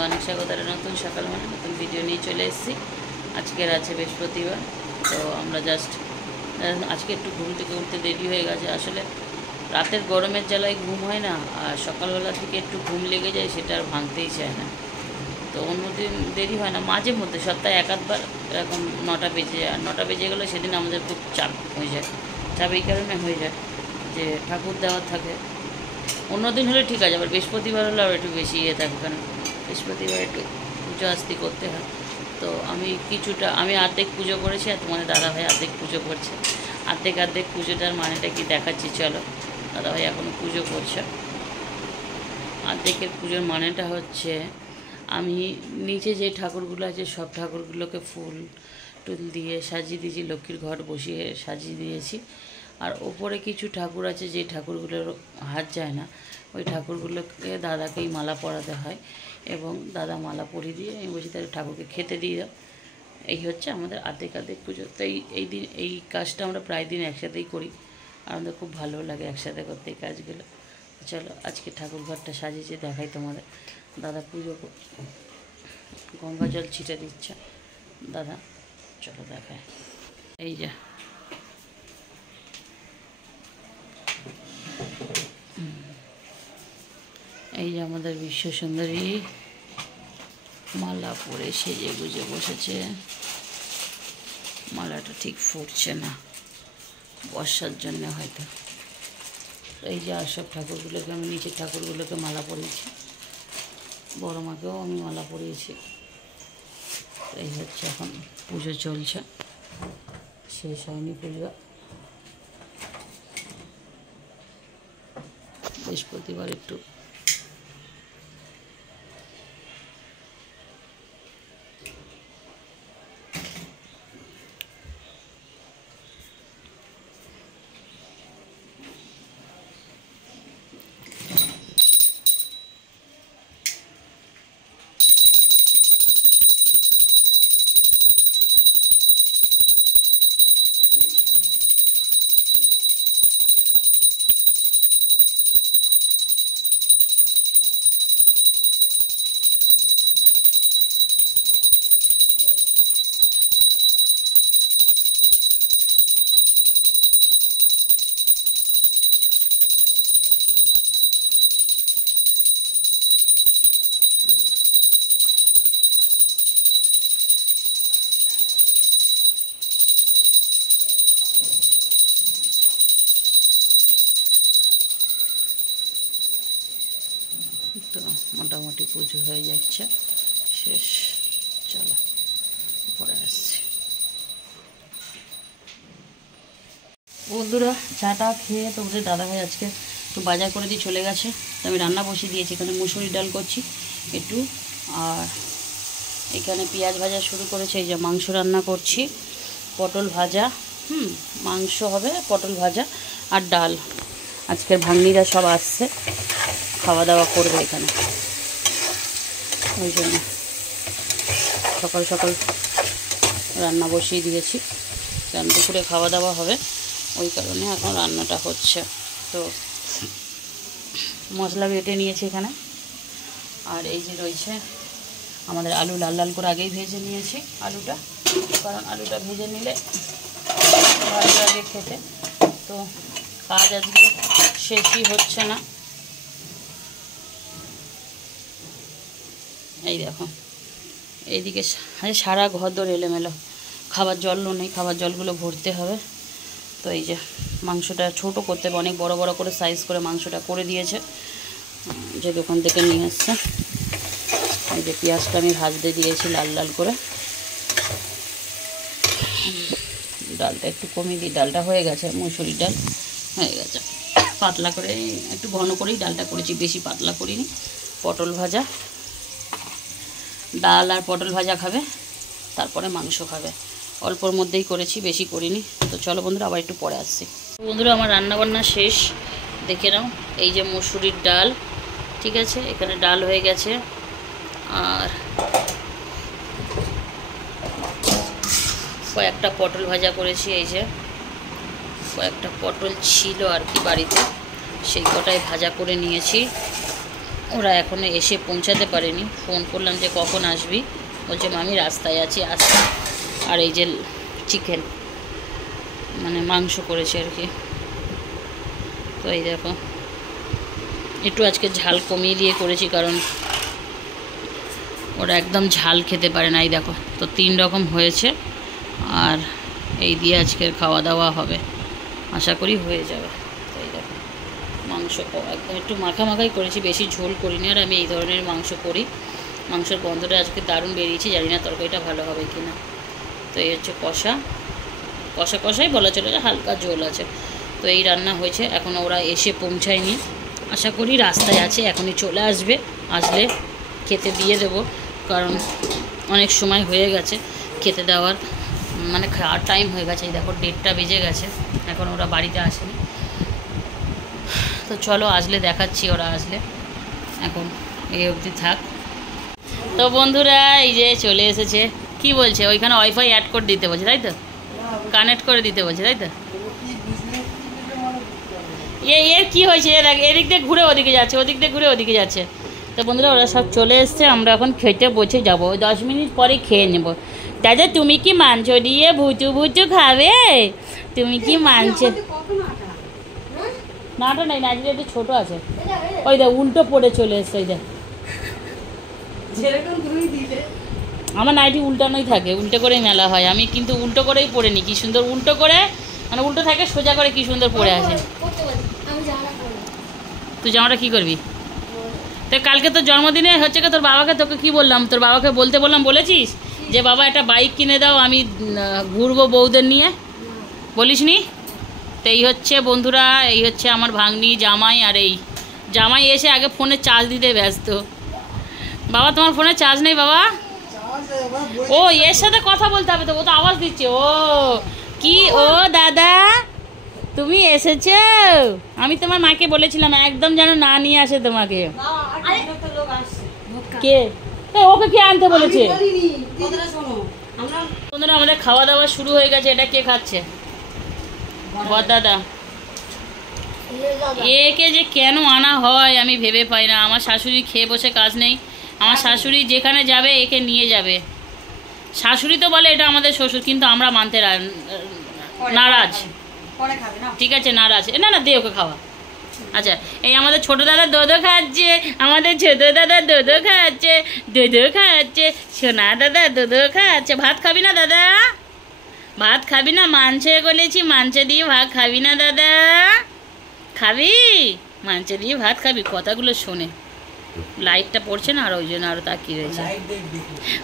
আপনাদের অনেক স্বাগত। নতুন সকাল মানে নতুন ভিডিও নিয়ে চলে এসেছি। আজকের আছে বৃহস্পতিবার, তো আমরা জাস্ট আজকে একটু ঘুম থেকে উঠতে দেরি হয়ে গেছে। আসলে রাতের গরমের জ্বালায় ঘুম হয় না, আর সকালবেলা থেকে একটু ঘুম লেগে যায়, সেটা আর ভাঙতেই চায় না। তো অন্যদিন দেরি হয় না, মাঝে মধ্যে সপ্তাহে এক আধবার এরকম 9টা বেজে যায়। আর 9টা বেজে গেলে সেদিন আমাদের খুব চাপ হয়ে যায়। চাপ এই কারণে হয়ে যায় যে ঠাকুর দেওয়ার থাকে। অন্য দিন হলে ঠিক আছে, আবার বৃহস্পতিবার হলে আবার একটু বেশি থাকে, কারণ বৃহস্পতিবার একটু পুজো আস্তি করতে হয়। তো আমি অর্ধেক পুজো করেছি, আর তোমাদের দাদাভাই অর্ধেক পুজো করছে। অর্ধেক পুজোটার মানেটা কি দেখাচ্ছি, চলো। দাদাভাই এখনও পুজো করছে। অর্ধেকের পুজোর মানেটা হচ্ছে, আমি নিচে যে ঠাকুরগুলো আছে সব ঠাকুরগুলোকে ফুল টুল দিয়ে সাজিয়ে দিয়েছি, লক্ষ্মীর ঘট বসিয়ে সাজিয়ে দিয়েছি। আর ওপরে কিছু ঠাকুর আছে যে ঠাকুরগুলোর হাত যায় না, ওই ঠাকুরগুলোকে দাদাকেই মালা পরাতে হয়, এবং দাদা মালা পরিয়ে দিয়ে আমি বলছি তাহলে ঠাকুরকে খেতে দিয়ে দাও। এই হচ্ছে আমাদের অর্ধেক পুজো। তো এই কাজটা আমরা প্রায় দিন একসাথেই করি, আর আমাদের খুব ভালো লাগে একসাথে করতে এই কাজগুলো। চলো আজকে ঠাকুর ঘরটা সাজিয়েছে দেখাই তোমাদের। দাদা পুজো গঙ্গা জল ছিটে দিচ্ছে দাদা, চলো দেখায়। এই যে আমাদের বিশ্ব সুন্দরী মালা পরে সেজে গুজে বসেছে। মালাটা ঠিক ফুটছে না, বর্ষার জন্য হয়তো। এই যে আর সব ঠাকুরগুলোকে আমি নিচের ঠাকুরগুলোকে মালা পরিয়েছি, বড় মাকেও আমি মালা পরিয়েছি। এই হচ্ছে এখন পুজো চলছে, শেষ হয়নি পুজো। বৃহস্পতিবার একটু তো মোটামুটি পুজো হয়ে যাচ্ছে, শেষ। চলো পরে আসছি। বন্ধুরা চাটা খেয়ে তোমাদের দাদাভাই আজকে একটু বাজার করে দিয়ে চলে গেছে, তো আমি রান্না বসিয়ে দিয়েছি। এখানে মুসুরি ডাল করছি একটু, আর এখানে পেঁয়াজ ভাজা শুরু করেছে। এই যে মাংস রান্না করছি, পটল ভাজা, মাংস হবে, পটল ভাজা আর ডাল। আজকের ভাগ্নিরা সব আসছে, খাওয়া দাওয়া করবে এখানে, ওই জন্য সকাল সকাল রান্না বসিয়ে দিয়েছি, কারণ দুপুরে খাওয়া দাওয়া হবে, ওই কারণে এখন রান্নাটা হচ্ছে। তো মশলা বেটে নিয়েছি এখানে, আর এই যে রয়েছে আমাদের আলু, লাল লাল করে আগেই ভেজে নিয়েছি আলুটা, কারণ আলুটা ভেজে নিলে ভালো লাগে খেতে। তো কাজ আজকে শেষই হচ্ছে না। এই দেখো এইদিকে সারা ঘর দর এলোমেলো, খাবার জলও নেই, খাবার জলগুলো ভরতে হবে। তো এই যে মাংসটা ছোট করতে হবে, অনেক বড় বড় করে সাইজ করে মাংসটা করে দিয়েছে, যে দোকান থেকে নিয়ে আসছে। এই যে পেঁয়াজটা আমি ভাজতে দিয়েছি লাল লাল করে। ডালটা একটু কমিয়ে দিই, ডালটা হয়ে গেছে, মুসুরি ডাল হয়ে গেছে। পাতলা করে একটু ঘন করেই ডালটা করেছি, বেশি পাতলা করিনি। পটল ভাজা, ডাল আর পটল ভাজা খাবে, তারপরে মাংস খাবে। অল্পর মধ্যেই করেছি, বেশি করিনি। তো চলো বন্ধুরা আবার একটু পরে আসছি। বন্ধুরা আমার রান্নাবান্না শেষ, দেখে নাও। এই যে মসুরির ডাল, ঠিক আছে, এখানে ডাল হয়ে গেছে, আর কয়েকটা পটল ভাজা করেছি। এই যে কয়েকটা পটল ছিল আর কি বাড়িতে, সেই কটাই ভাজা করে নিয়েছি। ওরা এখনও এসে পৌঁছাতে পারেনি। ফোন করলাম যে কখন আসবি, বলছে মামি রাস্তায় আছি, আসছি। আর এই যে চিকেন মানে মাংস করেছে আর কি। তো এই দেখো একটু আজকে ঝাল কমিয়ে দিয়ে করেছি, কারণ ওরা একদম ঝাল খেতে পারে না। এই দেখো তো 3 রকম হয়েছে, আর এই দিয়ে আজকের খাওয়া দাওয়া হবে, আশা করি হয়ে যাবে। তো এই দেখো মাংস একদম একটু মাখামাখাই করেছি, বেশি ঝোল করিনি। আর আমি এই ধরনের মাংস করি, মাংসের গন্ধটা আজকে দারুণ বেরিয়েছে, জানি না তরকারিটা ভালো হবে কি না। তো এই হচ্ছে কষা কষাই বলা চলে, হালকা ঝোল আছে। তো এই রান্না হয়েছে, এখনও ওরা এসে পৌঁছায়নি, আশা করি রাস্তায় আছে, এখনই চলে আসবে। আসলে খেতে দিয়ে দেব, কারণ অনেক সময় হয়ে গেছে খেতে দেওয়ার, মানে খাওয়ার টাইম হয়ে গেছে। এই দেখো 1:30 বেজে গেছে, এখন ওরা বাড়িতে আসেনি। তো চলো আসলে দেখাচ্ছি, ওরা আসলে। এখন এই অবধি থাক। তো বন্ধুরা এই যে চলে এসেছে। কি বলছে? ওইখানে ওয়াইফাই অ্যাড করে দিতে বলছে, তাই তো? কানেক্ট করে দিতে বলছে, তাই তো? এর কি হয়েছে? এদিক দিয়ে ঘুরে ওদিকে যাচ্ছে, ওদিক দিয়ে ঘুরে ওদিকে যাচ্ছে। তো বন্ধুরা ওরা সব চলে এসছে, আমরা এখন খেতে বসে যাবো, 10 মিনিট পরে খেয়ে নেব। দাদা তুমি কি মাংস দিয়ে ভুটু খাবে? তুমি কি মাংস? নাটা নেই, নাচলে একটু ছোটো আছে। ওই দেখ উল্টো পড়ে চলে এসছে, ওই দেখ। আমার নাইটি উল্টানোই থাকে, উল্টো করেই মেলা হয়। আমি কিন্তু উল্টো করেই পরে নিই, কি সুন্দর উল্টো করে, মানে উল্টো থাকে সোজা করে কি সুন্দর পরে আসে। তুই জামাটা কি করবি? তো কালকে তোর জন্মদিনে হচ্ছে কি, তোর বাবাকে, তোকে কি বললাম, তোর বাবাকে বলতে বললাম, বলেছিস যে বাবা একটা বাইক কিনে দাও, আমি ঘুরবো বউদের নিয়ে, বলিস নি? তো এই হচ্ছে বন্ধুরা, এই হচ্ছে আমার ভাগ্নি জামাই। আর এই জামাই এসে আগে ফোনে চার্জ দিতে ব্যস্ত। বাবা তোমার ফোনে চার্জ নেই বাবা? ও এর সাথে কথা বলতে হবে তো, ও তো আওয়াজ দিচ্ছে। ও কি, ও দাদা তুমি এসেছো? আমি তোমার মাকে বলেছিলাম একদম যেন না নিয়ে আসে তোমাকে। কে? ওকে কে আনতে বলেছে? বন্ধুরা আমাদের খাওয়া দাওয়া শুরু হয়ে গেছে। এটা কে খাচ্ছে? দাদা। একে যে কেন আনা হয় আমি ভেবে পাই না। আমার শাশুড়ি খেয়ে বসে কাজ নেই, আমার শাশুড়ি যেখানে যাবে একে নিয়ে যাবে। শাশুড়ি তো বলে এটা আমাদের শ্বশুর, কিন্তু আমরা মানতে নারাজ। ঠিক আছে নারাজ, না না দে ওকে খাওয়া। আচ্ছা এই আমাদের ছোট দাদা দোদো খাচ্ছে, আমাদের ছোট দাদা দোদো খাচ্ছে, দোদো খাচ্ছে, সোনা দাদা দোদো খাচ্ছে। ভাত খাবি না দাদা? ভাত খাবি না? মাংস বলেছি, মাংস দিয়ে ভাত খাবি না দাদা? খাবি? মাংস দিয়ে ভাত খাবি? কথাগুলো শোনে, লাইটটা পড়ছে না আর ওই জন্য আরো তাকিয়ে রয়েছে।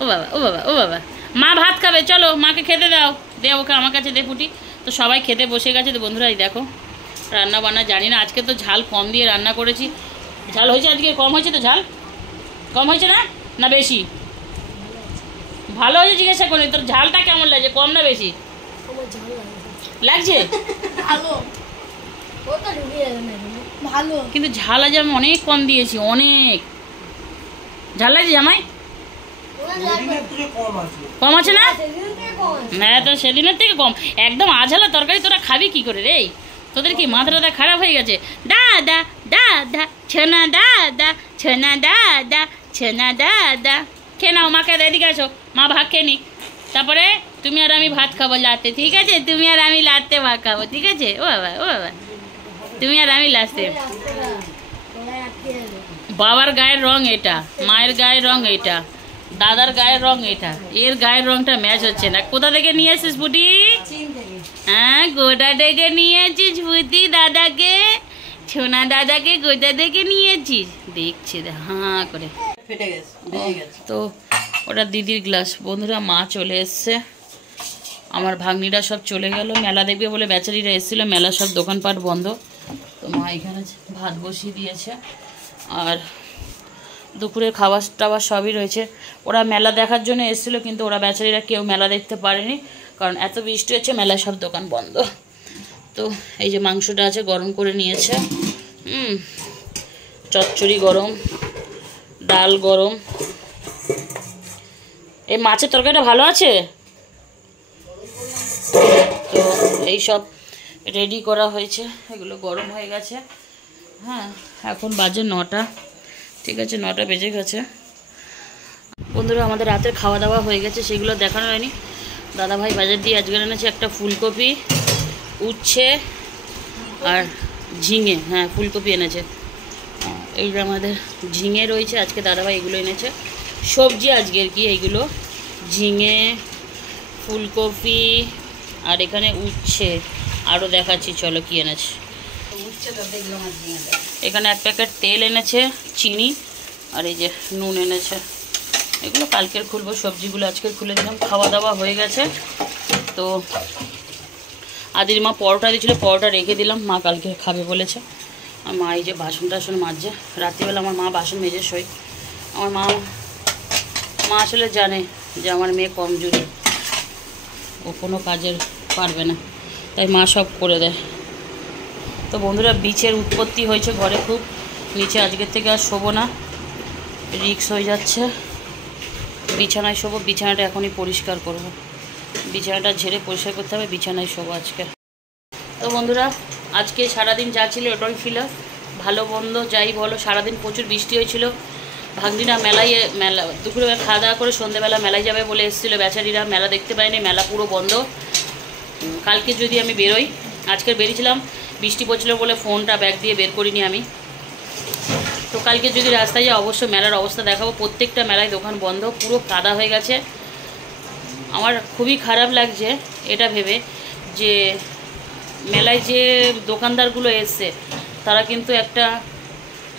ও বাবা ও বাবা ও বাবা, মা ভাত খাবে, চলো মাকে খেতে দাও, দে ওকে আমার কাছে দে ফুটি। তো সবাই খেতে বসে গেছে। তো বন্ধুরা এই দেখো রান্না বান্না, জানি না আজকে তো ঝাল কম দিয়ে রান্না করেছি। ঝাল হয়েছে আজকে? কম হয়েছে তো? ঝাল কম হয়েছে না না বেশি? ভালো হয়েছে জিজ্ঞাসা করি, তোর ঝালটা কেমন লাগছে, কম না বেশি লাগছে? কিন্তু ঝাল আজ আমি অনেক কম দিয়েছি, অনেক ঝাল লাগছে জামাই? কম আছে না? হ্যাঁ তো সেদিনের থেকে কম, একদম আঝালা তরকারি। তোরা খাবি কি করে রে? তোদের কি মাথাটা খারাপ হয়ে গেছে? দাদা দাদা ছোনা দাদা, ছোনা দাদা, ছোনা দাদা। খেয়ে নাও, মাকে এদিকে আসো, মা ভাত খেয়ে নিক, তারপরে তুমি আর আমি ভাত খাবো লাতে, ঠিক আছে? তুমি আর আমি লাতে ভাত খাবো, ঠিক আছে? ও বাবা ও বাবা, তুমি আর আমি লাস্টে। বাবার গায়ের রং এটা, মায়ের গায়ের রং এটা, দাদার গায়ের রং এটা, এর গায়ের রংটা ম্যাচ হচ্ছে না। কোথা থেকে নিয়ে আসিস বুটি? হ্যাঁ গোটা থেকে নিয়েছিস বুটি দাদাকে, ছোনা দাদাকে গোটা থেকে নিয়েছিস? দেখছি হাঁ করে ফেটে গেছে। তো ওটা দিদির গ্লাস। বন্ধুরা মা চলে এসছে, আমার ভাগ্নিরা সব চলে গেল মেলা দেখবে বলে। বেচারিরা এসেছিল, মেলা সব দোকানপাট বন্ধ। তো মা এখানে ভাত বসিয়ে দিয়েছে, আর দুপুরের খাবার টাবার সবই রয়েছে। ওরা মেলা দেখার জন্য এসেছিলো, কিন্তু ওরা বেচারিরা কেউ মেলা দেখতে পারেনি, কারণ এত বৃষ্টি হচ্ছে, মেলায় সব দোকান বন্ধ। তো এই যে মাংসটা আছে, গরম করে নিয়েছে। চচ্চড়ি গরম, ডাল গরম। এই মাছের তরকারিটা ভালো আছে। তো এই সব রেডি করা হয়েছে, এগুলো গরম হয়ে গেছে। হ্যাঁ এখন বাজে 9টা। ঠিক আছে, 9টা বেজে গেছে। বন্ধুরা আমাদের রাতের খাওয়া দাওয়া হয়ে গেছে, সেগুলো দেখানো হয়নি। দাদাভাই বাজার দিয়ে আজকে এনেছে একটা ফুলকপি, উচ্ছে আর ঝিঙে। হ্যাঁ, ফুলকপি এনেছে। এই যে আমাদের ঝিঙে রয়েছে, আজকে দাদাভাই এগুলো এনেছে সবজি আজকের কি এইগুলো, ঝিঙে, ফুলকপি আর এখানে উচ্ছে। আরও দেখাচ্ছি, চলো কি এনেছে। এখানে 1 প্যাকেট তেল এনেছে, চিনি আর এই যে নুন এনেছে। এগুলো কালকের খুলবো, সবজিগুলো আজকে খুলে দিলাম। খাওয়া দাওয়া হয়ে গেছে। তো আদির মা পরোটা দিয়েছিলো, পরোটা রেখে দিলাম, মা কালকে খাবে বলেছে। আর মা এই যে বাসন টাসন মাজছে। রাত্রিবেলা আমার মা বাসন মেজে শোয়। আমার মা আসলে জানে যে আমার মেয়ে কমজোরি, ও কোনো কাজের পারবে না, তাই মা সব করে দেয়। তো বন্ধুরা বিছের উৎপত্তি হয়েছে ঘরে খুব, নিচে আজকের থেকে আর শোবো না, রিক্স হয়ে যাচ্ছে। বিছানায় শোবো, বিছানাটা এখনই পরিষ্কার করব, বিছানাটা ঝেড়ে পরিষ্কার করতে হবে, বিছানায় শোবো আজকে। তো বন্ধুরা আজকে সারাদিন যা ছিল ওটাই ছিল, ভালো মন্দ যাই বলো। সারাদিন প্রচুর বৃষ্টি হয়েছিল। ভাগ্নিরা মেলা দুপুরে খাওয়া দাওয়া করে সন্ধ্যেবেলা মেলায় যাবে বলে এসেছিলো বেচারিরা, মেলা দেখতে পায়নি, মেলা পুরো বন্ধ। কালকে যদি আমি বেরোই, আজকে বেরিয়েছিলাম, বৃষ্টি পড়ছিল বলে ফোনটা ব্যাগ দিয়ে বের করিনি আমি। তো কালকে যদি রাস্তায় যাই অবশ্যই মেলার অবস্থা দেখাবো। প্রত্যেকটা মেলায় দোকান বন্ধ, পুরো কাদা হয়ে গেছে। আমার খুবই খারাপ লাগছে এটা ভেবে যে মেলায় যে দোকানদারগুলো এসছে তারা কিন্তু একটা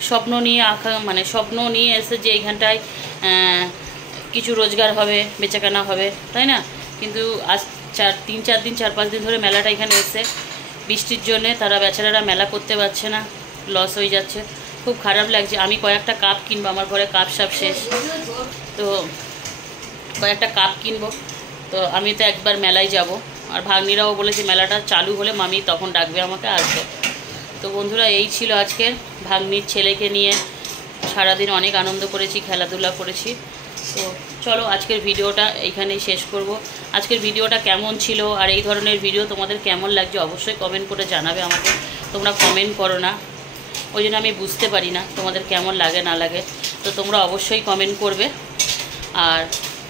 স্বপ্ন নিয়ে স্বপ্ন নিয়ে এসে যে এইখানটায় কিছু রোজগার হবে, বেচাকেনা হবে, তাই না? কিন্তু আজ 3-4 দিন 4-5 দিন ধরে মেলাটা এখানে এসছে, বৃষ্টির জন্যে তারা বেচারারা মেলা করতে পারছে না, লস হয়ে যাচ্ছে। খুব খারাপ লাগছে। আমি কয়েকটা কাপ কিনবো, আমার ঘরে কাপ সব শেষ, তো কয়েকটা কাপ কিনবো। তো আমি তো একবার মেলায় যাব, আর ভাগ্নিরাও বলেছে মেলাটা চালু হলে মামি তখন ডাকবে আমাকে, আসবে। তো বন্ধুরা এই ছিল আজকের ভাগ্নির ছেলেকে নিয়ে সারাদিন অনেক আনন্দ করেছি, খেলাধুলা করেছি। তো চলো আজকের ভিডিওটা এইখানেই শেষ করব। আজকের ভিডিওটা কেমন ছিল আর এই ধরনের ভিডিও তোমাদের কেমন লাগছে অবশ্যই কমেন্ট করে জানাবে আমাকে। তোমরা কমেন্ট করো না, ওই জন্য আমি বুঝতে পারি না তোমাদের কেমন লাগে না লাগে। তো তোমরা অবশ্যই কমেন্ট করবে। আর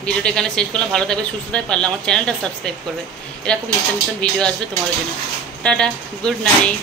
ভিডিওটা এখানে শেষ করলাম। ভালো থাকবে, সুস্থ থাকবে, পারলে আমার চ্যানেলটা সাবস্ক্রাইব করবে। এরকম নিত্য নতুন ভিডিও আসবে তোমাদের জন্য। Tata, good night.